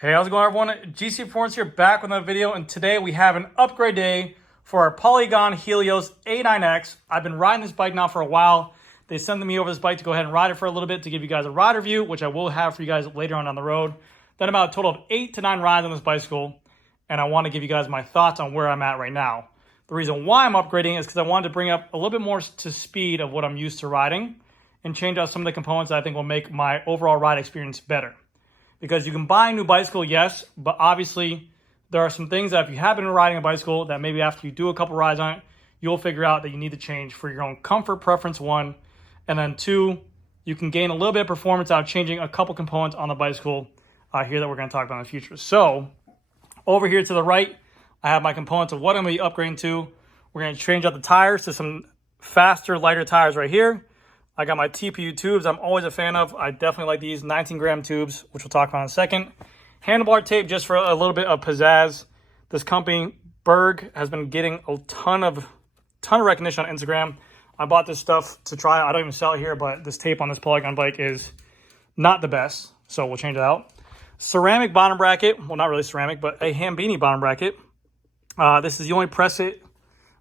Hey, how's it going, everyone? GC Performance here, back with another video, and today we have an upgrade day for our Polygon Helios A9X. I've been riding this bike now for a while. They sent me over this bike to go ahead and ride it for a little bit to give you guys a ride review, which I will have for you guys later on down the road. Then about a total of 8 to 9 rides on this bicycle, and I want to give you guys my thoughts on where I'm at right now. The reason why I'm upgrading is because I wanted to bring up a little bit more to speed of what I'm used to riding and change out some of the components that I think will make my overall ride experience better. Because you can buy a new bicycle, yes, but obviously there are some things that if you have been riding a bicycle that maybe after you do a couple rides on it, you'll figure out that you need to change for your own comfort preference, one. And then two, you can gain a little bit of performance out of changing a couple components on the bicycle here that we're going to talk about in the future. So over here to the right, I have my components of what I'm going to be upgrading to. We're going to change out the tires to some faster, lighter tires right here. I got my TPU tubes I'm always a fan of. I definitely like these 19-gram tubes, which we'll talk about in a second. Handlebar tape just for a little bit of pizzazz. This company, Berg, has been getting a ton of recognition on Instagram. I bought this stuff to try. I don't even sell it here, but this tape on this Polygon bike is not the best, so we'll change it out. Ceramic bottom bracket. Well, not really ceramic, but a Hambini bottom bracket. This is the only press it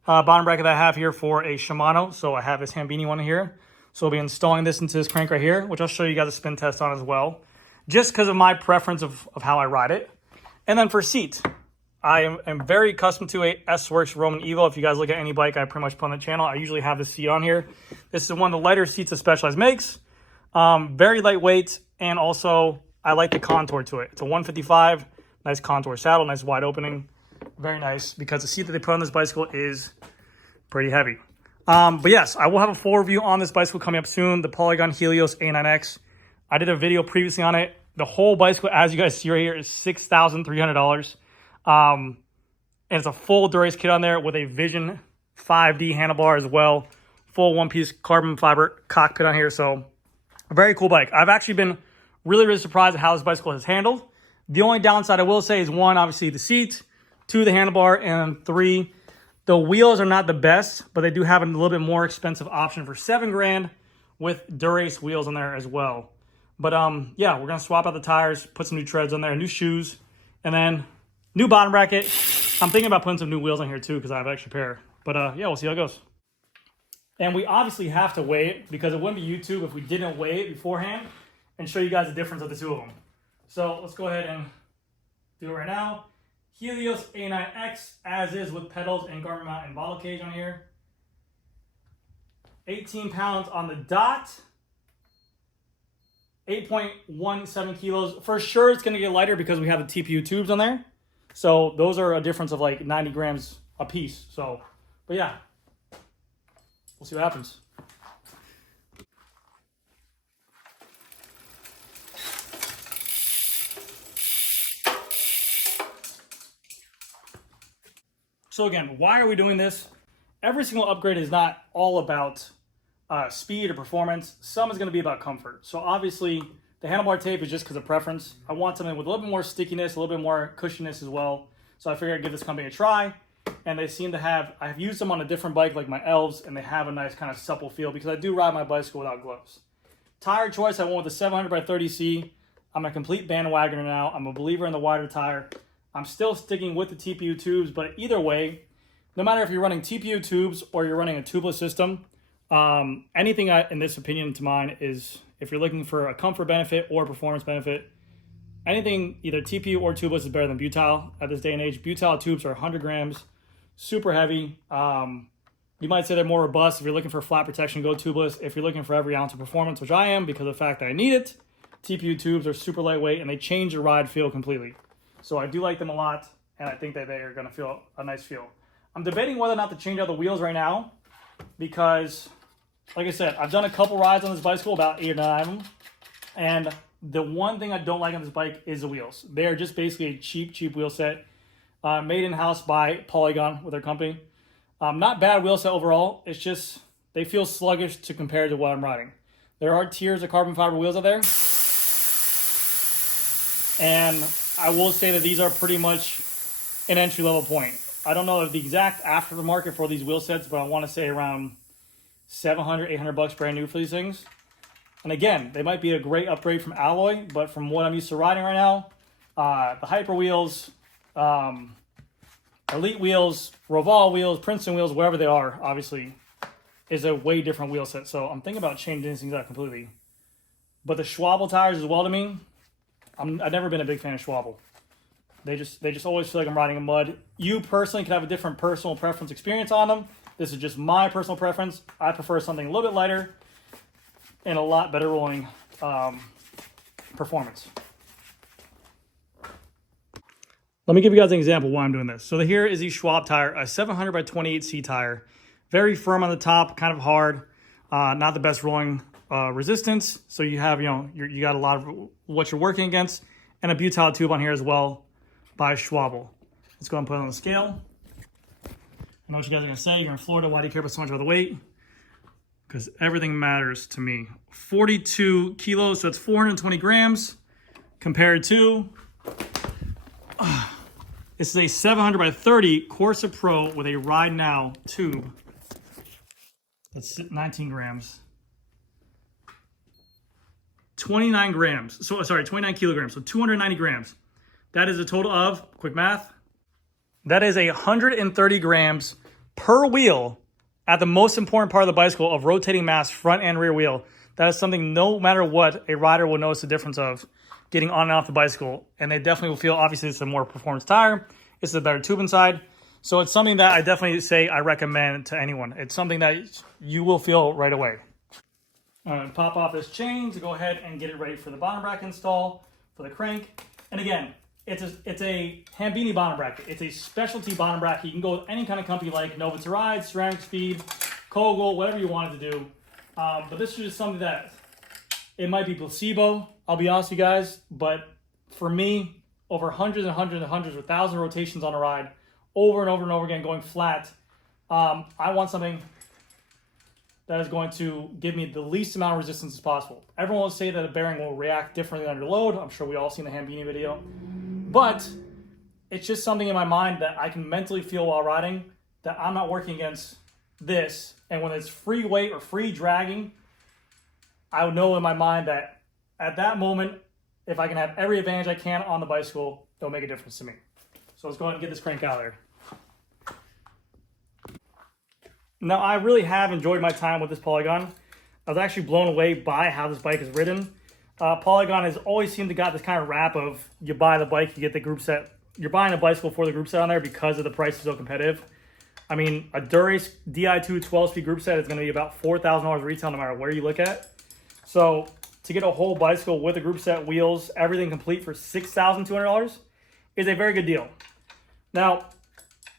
bottom bracket that I have here for a Shimano, so I have this Hambini one here. So we'll be installing this into this crank right here, which I'll show you guys a spin test on as well, just because of my preference of how I ride it. And then for seat, I am very accustomed to a S-Works Roman Evo. If you guys look at any bike I pretty much put on the channel, I usually have this seat on here. This is one of the lighter seats that Specialized makes. Very lightweight, and also I like the contour to it. It's a 155, nice contour saddle, nice wide opening. Very nice, because the seat that they put on this bicycle is pretty heavy. But yes, I will have a full review on this bicycle coming up soon, the Polygon Helios A9X. I did a video previously on it. The whole bicycle, as you guys see right here, is $6,300. And it's a full Dura-Ace kit on there with a Vision 5D handlebar as well. Full one-piece carbon fiber cockpit on here. So a very cool bike. I've actually been really surprised at how this bicycle has handled. The only downside I will say is one, obviously the seat, two, the handlebar, and three, the wheels are not the best, but they do have a little bit more expensive option for $7,000 with Dura-Ace wheels on there as well. But yeah, we're gonna swap out the tires, put some new treads on there, new shoes, and then new bottom bracket. I'm thinking about putting some new wheels on here too because I have an extra pair. But yeah, we'll see how it goes. And we obviously have to weigh it because it wouldn't be YouTube if we didn't weigh it beforehand and show you guys the difference of the two of them. So let's go ahead and do it right now. Helios A9X, as is, with pedals and garment mount and bottle cage on here. 18 pounds on the dot. 8.17 kilos. For sure it's going to get lighter because we have the TPU tubes on there. So those are a difference of like 90 grams a piece. So, but yeah, we'll see what happens. So again, why are we doing this? Every single upgrade is not all about speed or performance. Some is going to be about comfort. So obviously, the handlebar tape is just because of preference. I want something with a little bit more stickiness, a little bit more cushioniness as well. So I figured I'd give this company a try. And they seem to have, I've used them on a different bike like my Elves, and they have a nice kind of supple feel because I do ride my bicycle without gloves. Tire choice, I went with the 700 by 30C. I'm a complete bandwagoner now. I'm a believer in the wider tire. I'm still sticking with the TPU tubes, but either way, no matter if you're running TPU tubes or you're running a tubeless system, anything in this opinion to mine is, if you're looking for a comfort benefit or performance benefit, anything either TPU or tubeless is better than butyl at this day and age. Butyl tubes are 100 grams, super heavy. You might say they're more robust. If you're looking for flat protection, go tubeless. If you're looking for every ounce of performance, which I am because of the fact that I need it, TPU tubes are super lightweight and they change your ride feel completely. So I do like them a lot, and I think that they are going to feel a nice feel. I'm debating whether or not to change out the wheels right now because, like I said, I've done a couple rides on this bicycle, about 8 or 9 of them, and the one thing I don't like on this bike is the wheels. They are just basically a cheap wheel set, made in-house by Polygon with their company. Not bad wheel set overall. It's just they feel sluggish to compare to what I'm riding. There are tiers of carbon fiber wheels out there, and I will say that these are pretty much an entry-level point. I don't know the exact aftermarket for these wheel sets, but I want to say around $700, $800 brand new for these things. And again, they might be a great upgrade from alloy, but from what I'm used to riding right now, The Hyper wheels, Elite wheels, Roval wheels, Princeton wheels, wherever they are, obviously, is a way different wheel set. So I'm thinking about changing these things out completely. But the Schwalbe tires as well to me, I've never been a big fan of Schwalbe. They just always feel like I'm riding in mud. You personally can have a different personal preference experience on them. This is just my personal preference. I prefer something a little bit lighter and a lot better rolling performance. Let me give you guys an example why I'm doing this. So here is the Schwalbe tire, a 700 by 28C tire. Very firm on the top, kind of hard. Not the best rolling resistance. So you have, you got a lot of what you're working against, and a butyl tube on here as well by Schwalbe. Let's go and put it on the scale. I know what you guys are gonna say. You're in Florida, why do you care about so much about the weight? Because everything matters to me. 42 kilos, so that's 420 grams compared to, this is a 700 by 30 Corsa Pro with a Ride Now tube. That's 19 grams. 29 grams, so sorry, 29 kilograms, so 290 grams. That is a total of, quick math, that is 130 grams per wheel at the most important part of the bicycle of rotating mass, front and rear wheel. That is something, no matter what, a rider will notice the difference of getting on and off the bicycle. And they definitely will feel, obviously it's a more performance tire, it's a better tube inside. So it's something that I definitely say I recommend to anyone. It's something that you will feel right away. I'm going to pop off this chain to go ahead and get it ready for the bottom bracket install for the crank. And again, it's a Hambini bottom bracket. It's a specialty bottom bracket. You can go with any kind of company like Nova to Ride, Ceramic Speed, Kogel, whatever you want it to do. But this is just something that it might be placebo, I'll be honest with you guys. But for me, over hundreds and hundreds and hundreds or thousands of rotations on a ride, over and over and over again, going flat, I want something that is going to give me the least amount of resistance as possible. Everyone will say that a bearing will react differently under load. I'm sure we all seen the Hambini video. But it's just something in my mind that I can mentally feel while riding, that I'm not working against this. And when it's free weight or free dragging, I would know in my mind that at that moment, if I can have every advantage I can on the bicycle, it'll make a difference to me. So let's go ahead and get this crank out of there. Now, I really have enjoyed my time with this Polygon. I was actually blown away by how this bike is ridden. Polygon has always seemed to got this kind of rap of you buy the bike, you get the group set. You're buying a bicycle for the group set on there because of the price is so competitive. I mean, a Dura-Ace Di2 12-speed group set is going to be about $4,000 retail no matter where you look at. So to get a whole bicycle with a group set, wheels, everything complete for $6,200 is a very good deal. Now,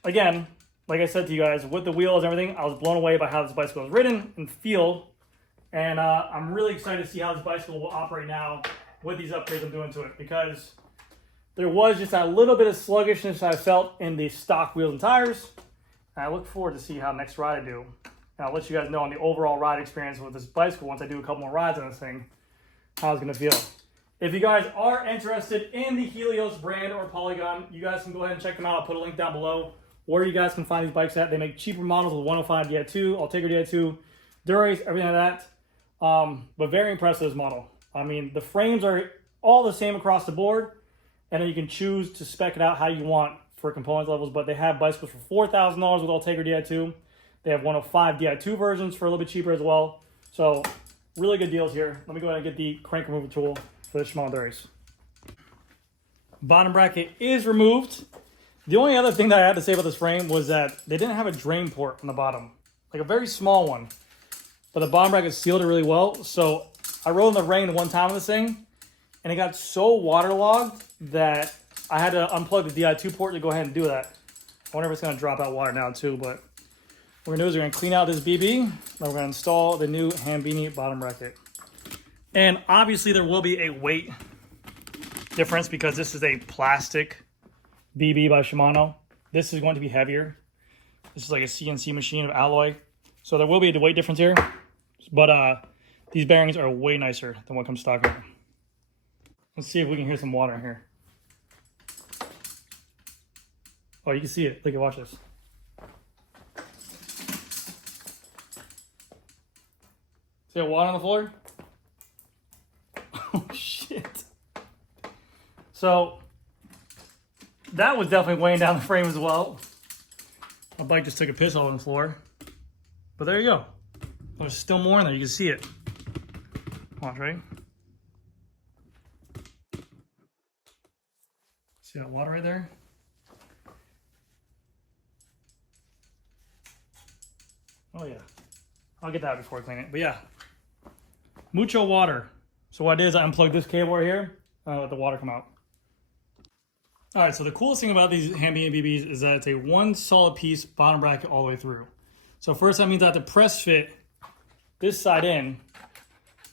again, like I said to you guys, with the wheels and everything, I was blown away by how this bicycle is ridden and feel. And I'm really excited to see how this bicycle will operate now with these upgrades I'm doing to it, because there was just a little bit of sluggishness I felt in the stock wheels and tires. And I look forward to see how next ride I do. And I'll let you guys know on the overall ride experience with this bicycle once I do a couple more rides on this thing, how it's going to feel. If you guys are interested in the Helios brand or Polygon, you guys can go ahead and check them out. I'll put a link down below where you guys can find these bikes at. They make cheaper models with 105 Di2, Ultegra Di2, Dura-Ace, everything like that. But very impressed with this model. I mean, the frames are all the same across the board, and then you can choose to spec it out how you want for component levels. But they have bicycles for $4,000 with Ultegra Di2. They have 105 Di2 versions for a little bit cheaper as well. So really good deals here. Let me go ahead and get the crank removal tool for the Shimano Dura-Ace. Bottom bracket is removed. The only other thing that I had to say about this frame was that they didn't have a drain port on the bottom, like a very small one. But the bottom bracket sealed it really well. So I rode in the rain one time on this thing, and it got so waterlogged that I had to unplug the Di2 port to go ahead and do that. I wonder if it's going to drop out water now too, but what we're going to do is we're going to clean out this BB, and we're going to install the new Hambini bottom bracket. And obviously there will be a weight difference because this is a plastic BB by Shimano. This is going to be heavier. This is like a CNC machine of alloy. So there will be a weight difference here. But these bearings are way nicer than what comes stock here. Let's see if we can hear some water in here. Oh, you can see it. Look at, watch this. See that water on the floor? Oh, shit. So That was definitely weighing down the frame as well. My bike just took a piss all on the floor. But there you go. There's still more in there. You can see it. Watch, right? See that water right there? Oh yeah. I'll get that before I clean it. But yeah. Mucho water. So what I did is I unplugged this cable right here and I let the water come out. Alright, so the coolest thing about these hand beanie BBs is that it's a one solid piece bottom bracket all the way through. So first that means I have to press fit this side in.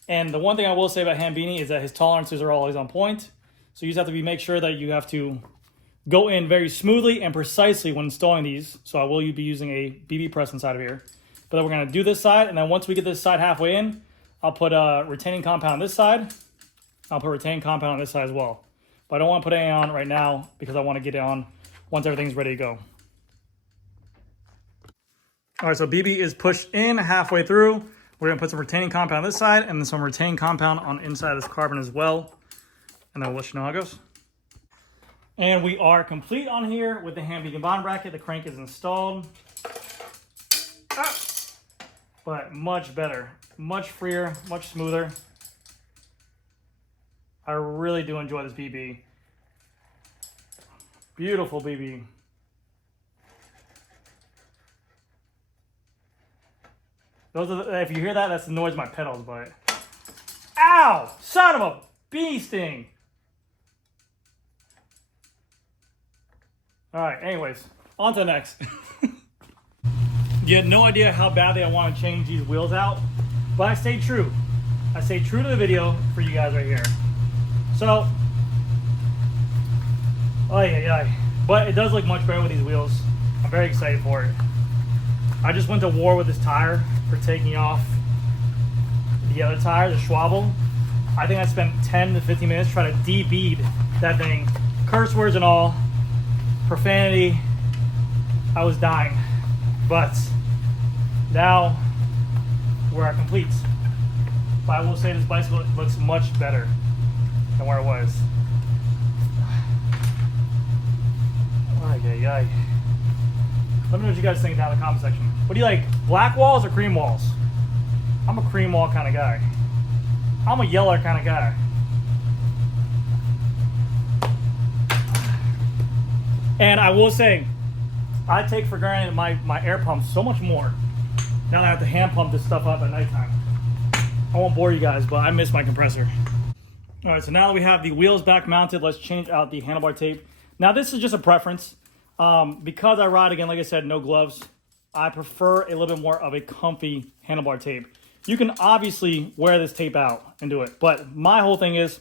And the one thing I will say about hand beanie is that his tolerances are always on point. So you just have to make sure that you have to go in very smoothly and precisely when installing these. So I will be using a BB press inside of here. But then we're going to do this side, and then once we get this side halfway in, I'll put a retaining compound on this side. I'll put retaining compound on this side as well. But I don't want to put any on right now because I want to get it on once everything's ready to go. All right, so BB is pushed in halfway through. We're going to put some retaining compound on this side and then some retaining compound on the inside of this carbon as well. And then we'll let you know how it goes. And we are complete on here with the hand beanie bottom bracket. The crank is installed. But much better, much freer, much smoother. I really do enjoy this BB. Beautiful BB. Those are if you hear that, that's the noise of my pedals, but ow! Son of a bee sting! Alright, anyways, on to the next. You had no idea how badly I want to change these wheels out, but I stayed true. I stayed true to the video for you guys right here. So, but it does look much better with these wheels. I'm very excited for it. I just went to war with this tire for taking off the other tire, the Schwabel. I think I spent 10 to 15 minutes trying to de-bead that thing. Curse words and all, profanity. I was dying. But now we're complete. But I will say this bicycle looks much better than where it was. Let me know what you guys think down in the comment section. What do you like, black walls or cream walls? I'm a cream wall kind of guy. I'm a yeller kind of guy. And I will say, I take for granted my air pump so much more now that I have to hand pump this stuff up at nighttime. I won't bore you guys, but I miss my compressor. All right, so now that we have the wheels back mounted, let's change out the handlebar tape. Now this is just a preference. Because I ride, again, like I said, no gloves, I prefer a little bit more of a comfy handlebar tape. You can obviously wear this tape out and do it, but my whole thing is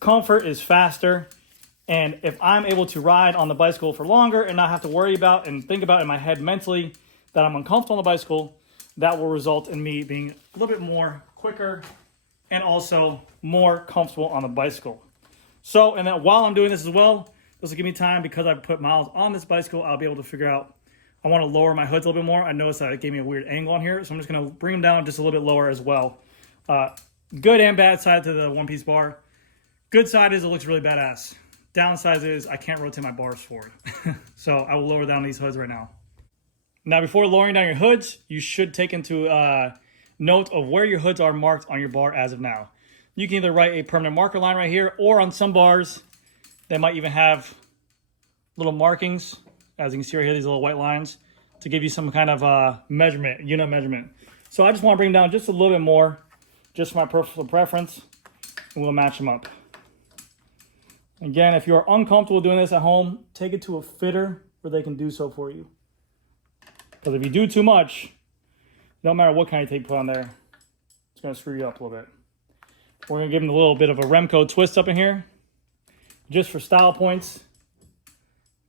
comfort is faster. And if I'm able to ride on the bicycle for longer and not have to worry about and think about in my head mentally that I'm uncomfortable on the bicycle, that will result in me being a little bit more quicker and also more comfortable on the bicycle. So, and then while I'm doing this as well, this will give me time because I've put miles on this bicycle, I'll be able to figure out, I want to lower my hoods a little bit more. I noticed that it gave me a weird angle on here, so I'm just going to bring them down just a little bit lower as well. Good and bad side to the one-piece bar. Good side is it looks really badass. Downside is I can't rotate my bars forward. So I will lower down these hoods right now. Now before lowering down your hoods, you should take into note of where your hoods are marked on your bar as of now. You can either write a permanent marker line right here, or on some bars, they might even have little markings, as you can see right here, these little white lines, to give you some kind of measurement, unit measurement. So I just want to bring them down just a little bit more, just for my personal preference, and we'll match them up. Again, if you're uncomfortable doing this at home, take it to a fitter where they can do so for you. Because if you do too much, no matter what kind of tape you put on there, it's going to screw you up a little bit. We're going to give them a little bit of a Remco twist up in here, just for style points.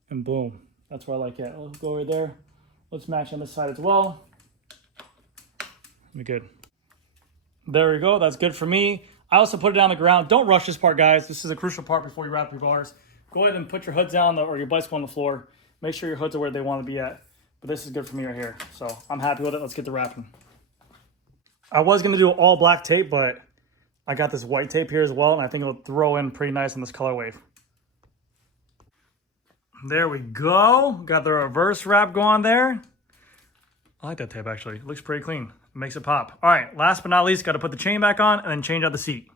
And boom, that's where I like it. Let's go right there. Let's match on this side as well. Be good. There we go. That's good for me. I also put it down the ground. Don't rush this part, guys. This is a crucial part before you wrap your bars. Go ahead and put your hoods down or your bicycle on the floor. Make sure your hoods are where they want to be at. But this is good for me right here. So I'm happy with it. Let's get to wrapping. I was going to do all black tape, but I got this white tape here as well, and I think it'll throw in pretty nice in this colorway. There we go. Got the reverse wrap going there. I like that tape, actually. It looks pretty clean. It makes it pop. All right, last but not least, got to put the chain back on and then change out the seat.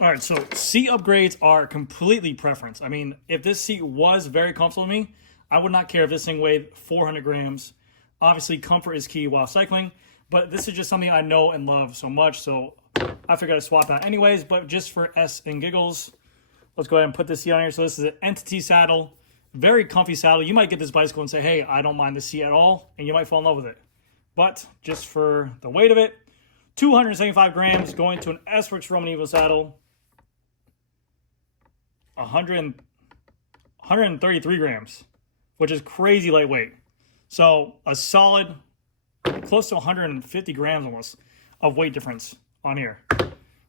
All right, so seat upgrades are completely preference. I mean, if this seat was very comfortable to me, I would not care if this thing weighed 400 grams. Obviously, comfort is key while cycling, but this is just something I know and love so much, so I figured I'd swap out anyways. But just for S and giggles, let's go ahead and put this seat on here. So this is an Entity saddle, very comfy saddle. You might get this bicycle and say, hey, I don't mind the seat at all, and you might fall in love with it. But just for the weight of it, 275 grams going to an S-Works Roman Evo saddle. 133 grams, which is crazy lightweight. So a solid close to 150 grams almost of weight difference on here.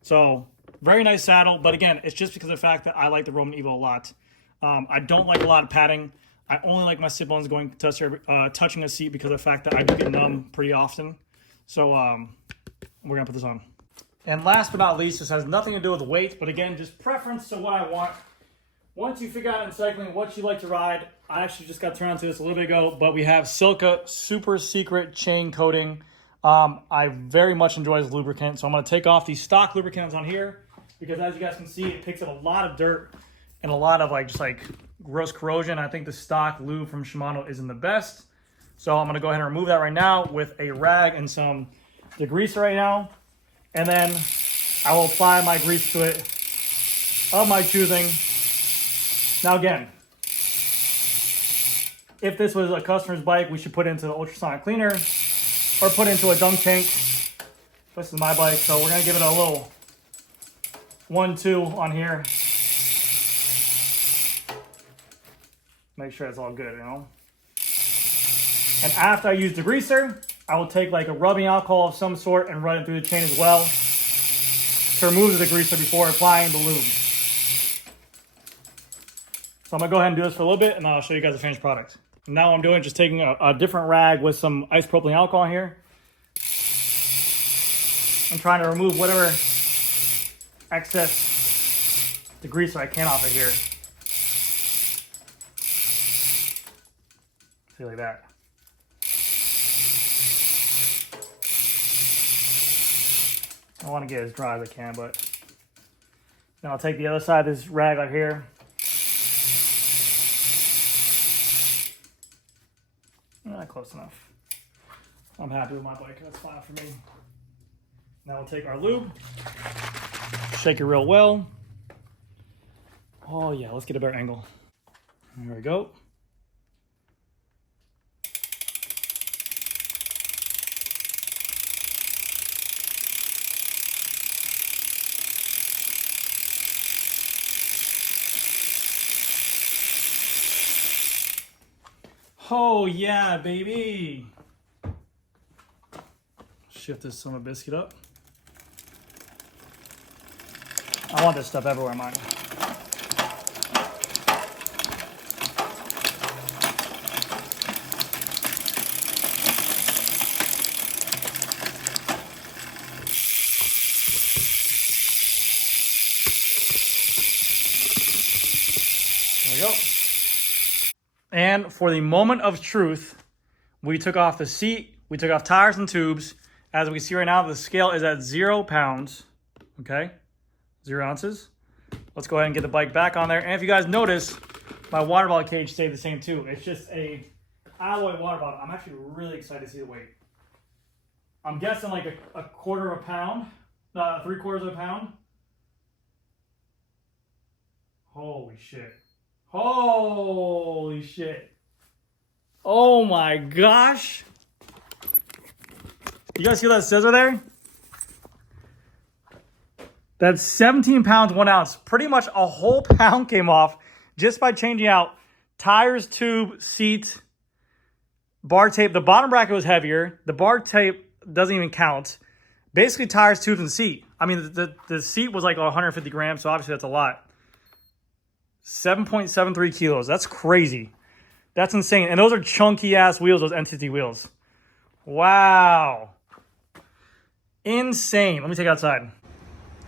So very nice saddle, but again, it's just because of the fact that I like the Roman Evo a lot. I don't like a lot of padding. I only like my sit bones going touching a seat because of the fact that I do get numb pretty often. So we're gonna put this on. And last but not least, this has nothing to do with weight, but again, just preference. So what I want. Once you figure out in cycling what you like to ride, I actually just got turned on to this a little bit ago, but we have Silca Super Secret Chain Coating. I very much enjoy this lubricant, so I'm going to take off these stock lubricants on here because as you guys can see, it picks up a lot of dirt and a lot of just gross corrosion. I think the stock lube from Shimano isn't the best, so I'm going to go ahead and remove that right now with a rag and some degreaser right now, and then I will apply my grease to it of my choosing. Now again, if this was a customer's bike, we should put it into the ultrasonic cleaner or put it into a dunk tank. This is my bike, so we're gonna give it a little 1-2 on here. Make sure it's all good, you know? And after I use degreaser, I will take a rubbing alcohol of some sort and run it through the chain as well to remove the degreaser before applying the lube. So I'm gonna go ahead and do this for a little bit and I'll show you guys the finished product. Now what I'm doing is just taking a different rag with some isopropylene alcohol here. I'm trying to remove whatever excess degreaser I can off of here. See, like that. I want to get as dry as I can, but then I'll take the other side of this rag right here. Not close enough. I'm happy with my bike. That's fine for me. Now we'll take our lube, shake it real well. Oh yeah, let's get a better angle. There we go. Oh yeah, baby. Shift this son of a biscuit up. I want this stuff everywhere, mine. There we go. And for the moment of truth, we took off the seat, we took off tires and tubes. As we see right now, the scale is at 0 pounds, okay? 0 ounces. Let's go ahead and get the bike back on there. And if you guys notice, my water bottle cage stayed the same too. It's just a alloy water bottle. I'm actually really excited to see the weight. I'm guessing like a quarter of a pound, 3/4 of a pound. Holy shit. Holy shit. Oh my gosh. You guys see that scissor there? That's 17 pounds, 1 ounce. Pretty much a whole pound came off just by changing out tires, tube, seat, bar tape. The bottom bracket was heavier. The bar tape doesn't even count. Basically tires, tubes, and seat. I mean, the seat was like 150 grams, so obviously that's a lot. 7.73 kilos. That's crazy. That's insane. And those are chunky ass wheels, those Entity wheels. Wow. Insane. Let me take it outside.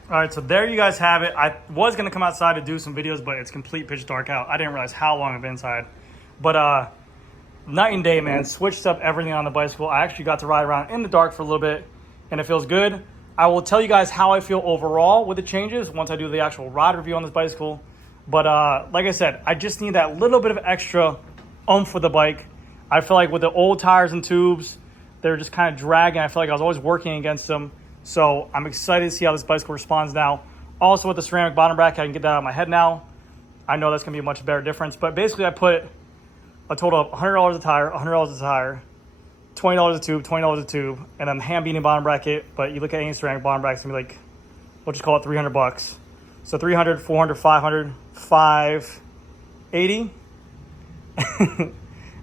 All right, so there you guys have it. I was gonna come outside to do some videos, but it's complete pitch dark out. I didn't realize how long I've been inside. But night and day, man. Switched up everything on the bicycle. I actually got to ride around in the dark for a little bit, and it feels good. I will tell you guys how I feel overall with the changes once I do the actual ride review on this bicycle. But like I said, I just need that little bit of extra oomph with the bike. I feel like with the old tires and tubes, they're just kind of dragging. I feel like I was always working against them. So I'm excited to see how this bicycle responds now. Also with the ceramic bottom bracket, I can get that out of my head now. I know that's gonna be a much better difference. But basically I put a total of $100 a tire, $100 a tire, $20 a tube, $20 a tube, and then hand beating bottom bracket. But you look at any ceramic bottom bracket, it's gonna be like, we'll just call it 300 bucks. So 300, 400, 500, 580.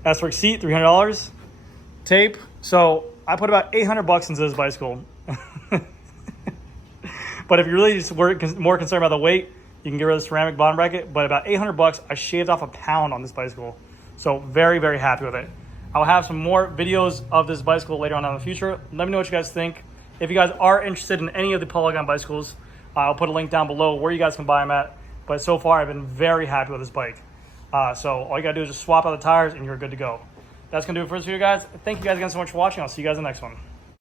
As for seat, $300. Tape. So I put about 800 bucks into this bicycle. But if you're really just more concerned about the weight, you can get rid of the ceramic bottom bracket. But about 800 bucks, I shaved off a pound on this bicycle. So very, very happy with it. I'll have some more videos of this bicycle later on in the future. Let me know what you guys think. If you guys are interested in any of the Polygon bicycles, I'll put a link down below where you guys can buy them at. But so far, I've been very happy with this bike. So all you gotta do is just swap out the tires and you're good to go. That's gonna do it for this video, guys. Thank you guys again so much for watching. I'll see you guys in the next one.